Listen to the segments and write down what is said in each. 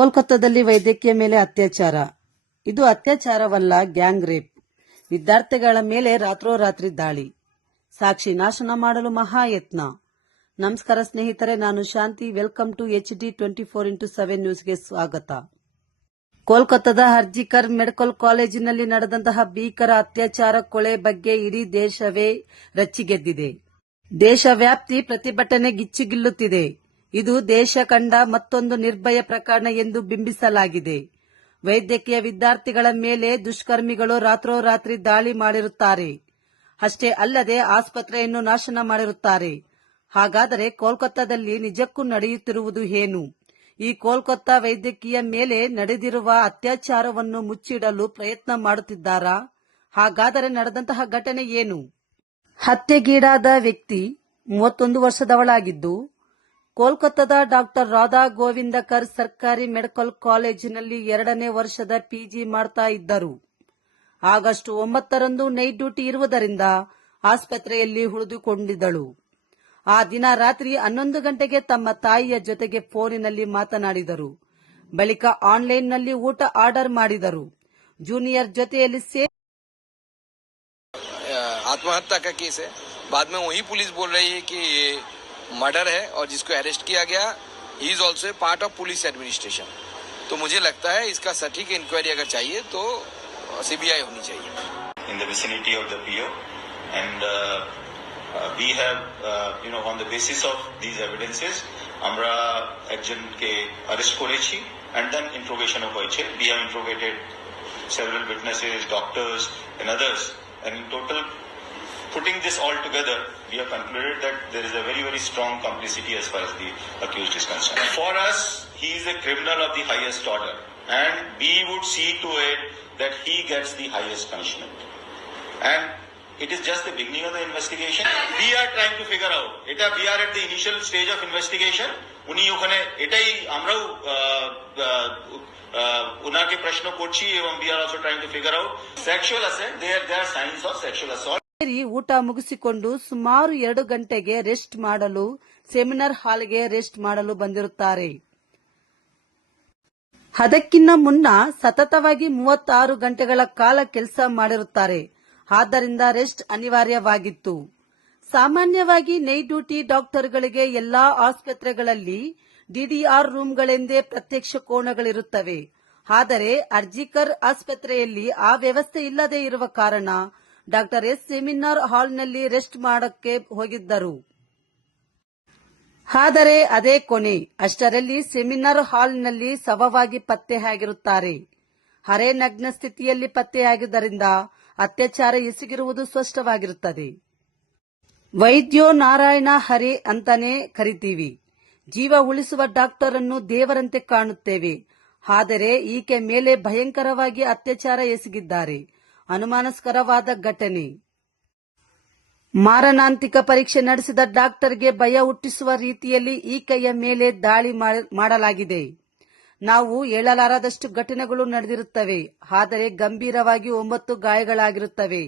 ಕೋಲ್ಕತ್ತಾದಲ್ಲಿ ವೈದ್ಯಕೀಯ ಮೇಲೆ ಅತ್ಯಾಚಾರ. ಇದು ಅತ್ಯಾಚಾರವಲ್ಲ, ಗ್ಯಾಂಗ್ ರೇಪ್. ವಿದ್ಯಾರ್ಥಿಗಳ ಮೇಲೆ ರಾತ್ರೋರಾತ್ರಿ ದಾಳಿ. ಸಾಕ್ಷಿ ನಾಶನ ಮಾಡಲು ಮಹಾಯತ್ನ. ನಮಸ್ಕಾರ ಸ್ನೇಹಿತರೆ, ನಾನು ಶಾಂತಿ. ವೆಲ್ಕಮ್ ಟು HD 24x7 ನ್ಯೂಸ್ಗೆ ಸ್ವಾಗತ. ಕೋಲ್ಕತ್ತಾದ ಆರ್ಜಿಕರ್ ಮೆಡಿಕಲ್ ಕಾಲೇಜಿನಲ್ಲಿ ನಡೆದಂತಹ ಭೀಕರ ಅತ್ಯಾಚಾರ ಕೊಲೆ ಬಗ್ಗೆ ಇಡೀ ದೇಶವೇ ರಚ್ಚಿಗೆದ್ದಿದೆ. ದೇಶವ್ಯಾಪ್ತಿ ಪ್ರತಿಭಟನೆ ಗಿಚ್ಚಿಗಿಲ್ಲುತ್ತಿದೆ. ಇದು ದೇಶ ಕಂಡ ಮತ್ತೊಂದು ನಿರ್ಭಯ ಪ್ರಕರಣ ಎಂದು ಬಿಂಬಿಸಲಾಗಿದೆ. ವೈದ್ಯಕೀಯ ವಿದ್ಯಾರ್ಥಿಗಳ ಮೇಲೆ ದುಷ್ಕರ್ಮಿಗಳು ರಾತ್ರೋರಾತ್ರಿ ದಾಳಿ ಮಾಡಿರುತ್ತಾರೆ. ಅಷ್ಟೇ ಅಲ್ಲದೆ ಆಸ್ಪತ್ರೆಯನ್ನು ನಾಶನ ಮಾಡಿರುತ್ತಾರೆ. ಹಾಗಾದರೆ ಕೋಲ್ಕತ್ತಾದಲ್ಲಿ ನಿಜಕ್ಕೂ ನಡೆಯುತ್ತಿರುವುದು ಏನು? ಈ ಕೋಲ್ಕತ್ತಾ ವೈದ್ಯಕೀಯ ಮೇಲೆ ನಡೆದಿರುವ ಅತ್ಯಾಚಾರವನ್ನು ಮುಚ್ಚಿಡಲು ಪ್ರಯತ್ನ ಮಾಡುತ್ತಿದ್ದಾರಾ? ಹಾಗಾದರೆ ನಡೆದಂತಹ ಘಟನೆ ಏನು? ಹತ್ಯೆಗೀಡಾದ ವ್ಯಕ್ತಿ 31 ವರ್ಷದವಳಾಗಿದ್ದು, ಕೋಲ್ಕತ್ತಾದ ಡಾಕ್ಟರ್ ರಾಧಾ ಗೋವಿಂದಕರ್ ಸರ್ಕಾರಿ ಮೆಡಿಕಲ್ ಕಾಲೇಜಿನಲ್ಲಿ 2ನೇ ವರ್ಷದ PG ಮಾಡ್ತಾ ಇದ್ದರು. ಆಗಸ್ಟ್ 9ರಂದು ನೈಟ್ ಡ್ಯೂಟಿ ಇರುವುದರಿಂದ ಆಸ್ಪತ್ರೆಯಲ್ಲಿ ಉಳಿದುಕೊಂಡಿದ್ದಳು. ಆ ದಿನ ರಾತ್ರಿ 11 ಗಂಟೆಗೆ ತಮ್ಮ ತಾಯಿಯ ಜೊತೆಗೆ ಫೋನಿನಲ್ಲಿ ಮಾತನಾಡಿದರು. ಬಳಿಕ ಆನ್ಲೈನ್ನಲ್ಲಿ ಊಟ ಆರ್ಡರ್ ಮಾಡಿದರು. ಜೂನಿಯರ್ ಜೊತೆಯಲ್ಲಿ आत्महत्या का केस है। बाद में वही पुलिस बोल रही है कि ये मर्डर है और जिसको अरेस्ट किया गया he is also a part of police administration. तो मुझे लगता है इसका सटीक इंक्वायरी अगर चाहिए तो CBI होनी चाहिए। In the vicinity of the PO and we have on the basis of these evidences আমরা একজনকে arrest করেছি and then interrogation হয়েছে। We have interrogated several witnesses, doctors and others, and in total putting this all together, we have concluded that there is a very, very strong complicity as far as the accused is concerned. For us, he is a criminal of the highest order, and we would see to it that he gets the highest punishment. And it is just the beginning of the investigation. We are trying to figure out. We are at the initial stage of investigation. উনি ওখানে এটাই আমরাও উনাকে প্রশ্ন করছি এবং we are also trying to figure out sexual assault. There are signs of sexual assault. ಊಟ ಮುಗಿಸಿಕೊಂಡು ಸುಮಾರು 2 ಗಂಟೆಗೆ ರೆಸ್ಟ್ ಮಾಡಲು ಸೆಮಿನಾರ್ ಹಾಲ್ಗೆ ರೆಸ್ಟ್ ಮಾಡಲು ಬಂದಿರುತ್ತಾರೆ. ಅದಕ್ಕಿಂತ ಮುನ್ನ ಸತತವಾಗಿ 36 ಗಂಟೆಗಳ ಕಾಲ ಕೆಲಸ ಮಾಡಿರುತ್ತಾರೆ. ಆದ್ದರಿಂದ ರೆಸ್ಟ್ ಅನಿವಾರ್ಯವಾಗಿತ್ತು. ಸಾಮಾನ್ಯವಾಗಿ ನೈಟ್ ಡ್ಯೂಟಿ ಡಾಕ್ಟರ್ಗಳಿಗೆ ಎಲ್ಲಾ ಆಸ್ಪತ್ರೆಗಳಲ್ಲಿ DDR ರೂಮ್ಗಳೆಂದೇ ಪ್ರತ್ಯಕ್ಷ ಕೋಣಗಳಿರುತ್ತವೆ. ಆದರೆ ಆರ್ಜಿಕರ್ ಆಸ್ಪತ್ರೆಯಲ್ಲಿ ಆ ವ್ಯವಸ್ಥೆ ಇಲ್ಲದೆ ಇರುವ ಕಾರಣ ಡಾಕ್ಟರ್ S ಸೆಮಿನಾರ್ ಹಾಲ್ನಲ್ಲಿ ರೆಸ್ಟ್ ಮಾಡಕ್ಕೆ ಹೋಗಿದ್ದರು. ಆದರೆ ಅದೇ ಕೊನೆ. ಅಷ್ಟರಲ್ಲಿ ಸೆಮಿನಾರ್ ಹಾಲ್ನಲ್ಲಿ ಶವವಾಗಿ ಪತ್ತೆಯಾಗಿರುತ್ತಾರೆ. ಅರೆ ನಗ್ನ ಸ್ಥಿತಿಯಲ್ಲಿ ಪತ್ತೆಯಾಗಿದ್ದರಿಂದ ಅತ್ಯಾಚಾರ ಎಸಗಿರುವುದು ಸ್ಪಷ್ಟವಾಗಿರುತ್ತದೆ. ವೈದ್ಯೋ ನಾರಾಯಣ ಹರಿ ಅಂತಾನೆ ಕರಿತೀವಿ. ಜೀವ ಉಳಿಸುವ ಡಾಕ್ಟರ್ ಅನ್ನು ದೇವರಂತೆ ಕಾಣುತ್ತೇವೆ. ಆದರೆ ಈಕೆ ಮೇಲೆ ಭಯಂಕರವಾಗಿ ಅತ್ಯಾಚಾರ ಎಸಗಿದ್ದಾರೆ. ಅನುಮಾನಾಸ್ಪದವಾದ ಘಟನೆ. ಮಾರಣಾಂತಿಕ ಪರೀಕ್ಷೆ ನಡೆಸಿದ ಡಾಕ್ಟರ್ಗೆ ಭಯ ಹುಟ್ಟಿಸುವ ರೀತಿಯಲ್ಲಿ ಈಕೆಯ ಮೇಲೆ ದಾಳಿ ಮಾಡಲಾಗಿದೆ. ನಾವು ಹೇಳಲಾರದಷ್ಟು ಘಟನೆಗಳು ನಡೆದಿರುತ್ತವೆ. ಆದರೆ ಗಂಭೀರವಾಗಿ 9 ಗಾಯಗಳಾಗಿರುತ್ತವೆ.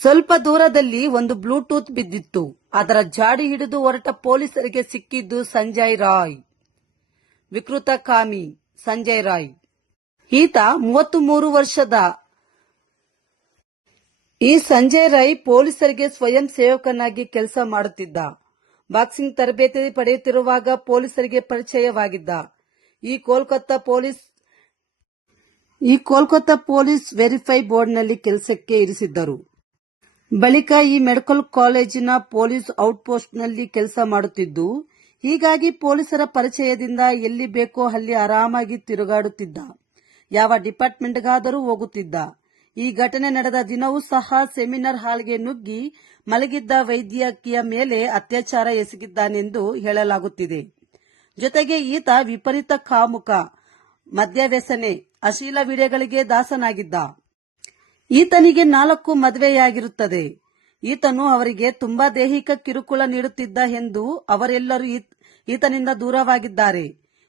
ಸ್ವಲ್ಪ ದೂರದಲ್ಲಿ ಒಂದು ಬ್ಲೂಟೂತ್ ಬಿದ್ದಿತ್ತು. ಅದರ ಜಾಡಿ ಹಿಡಿದು ಹೊರಟ ಪೊಲೀಸರಿಗೆ ಸಿಕ್ಕಿದ್ದು ಸಂಜಯ್ ರಾಯ್. ವಿಕೃತಕಾಮಿ ಸಂಜಯ್ ರಾಯ್. ಈತ 33 ವರ್ಷದ. ಈ ಸಂಜಯ್ ರಾಯ್ ಪೊಲೀಸರಿಗೆ ಸ್ವಯಂ ಸೇವಕನಾಗಿ ಕೆಲಸ ಮಾಡುತ್ತಿದ್ದ. ಬಾಕ್ಸಿಂಗ್ ತರಬೇತಿ ಪಡೆಯುತ್ತಿರುವಾಗ ಪೊಲೀಸರಿಗೆ ಪರಿಚಯವಾಗಿದ್ದ. ಈ ಕೋಲ್ಕತ್ತಾ ಪೊಲೀಸ್ ವೆರಿಫೈ ಬೋರ್ಡ್ನಲ್ಲಿ ಕೆಲಸಕ್ಕೆ ಇರಿಸಿದ್ದರು. ಬಳಿಕ ಈ ಮೆಡಿಕಲ್ ಕಾಲೇಜಿನ ಪೊಲೀಸ್ ಔಟ್ಪೋಸ್ಟ್ನಲ್ಲಿ ಕೆಲಸ ಮಾಡುತ್ತಿದ್ದು, ಹೀಗಾಗಿ ಪೊಲೀಸರ ಪರಿಚಯದಿಂದ ಎಲ್ಲಿ ಬೇಕೋ ಅಲ್ಲಿ ಆರಾಮಾಗಿ ತಿರುಗಾಡುತ್ತಿದ್ದ. ಯಾವ ಡಿಪಾರ್ಟ್ಮೆಂಟ್ಗಾದರೂ ಹೋಗುತ್ತಿದ್ದ. ಈ ಘಟನೆ ನಡೆದ ದಿನವೂ ಸಹ ಸೆಮಿನಾರ್ ಹಾಲ್ಗೆ ನುಗ್ಗಿ ಮಲಗಿದ್ದ ವೈದ್ಯಕೀಯ ಮೇಲೆ ಅತ್ಯಾಚಾರ ಎಸಗಿದ್ದಾನೆಂದು ಹೇಳಲಾಗುತ್ತಿದೆ. ಜೊತೆಗೆ ಈತ ವಿಪರೀತ ಕಾಮುಕ, ಮದ್ಯವ್ಯಸನೆ, ಅಶ್ಲೀಲ ವಿಡಿಯೋಗಳಿಗೆ ದಾಸನಾಗಿದ್ದ. ಈತನಿಗೆ 4 ಮದುವೆಯಾಗಿರುತ್ತದೆ. ಈತನು ಅವರಿಗೆ ತುಂಬಾ ದೈಹಿಕ ಕಿರುಕುಳ ನೀಡುತ್ತಿದ್ದ ಎಂದು ಅವರೆಲ್ಲರೂ ಈತನಿಂದ ದೂರವಾಗಿದ್ದಾರೆ.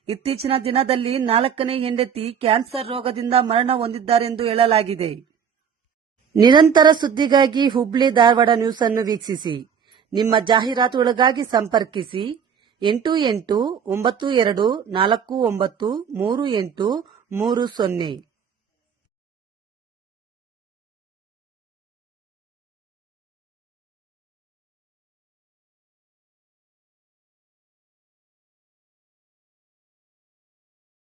ಇತ್ತೀಚಿನ ದಿನದಲ್ಲಿ 4ನೇ ಹೆಂಡತಿ ಕ್ಯಾನ್ಸರ್ ರೋಗದಿಂದ ಮರಣ ಹೊಂದಿದ್ದಾರೆಂದು ಹೇಳಲಾಗಿದೆ. ನಿರಂತರ ಸುದ್ದಿಗಾಗಿ ಹುಬ್ಳಿ ಧಾರವಾಡ ನ್ಯೂಸ್ ಅನ್ನು ವೀಕ್ಷಿಸಿ. ನಿಮ್ಮ ಜಾಹೀರಾತುಗಳಿಗಾಗಿ ಸಂಪರ್ಕಿಸಿ 8892493830.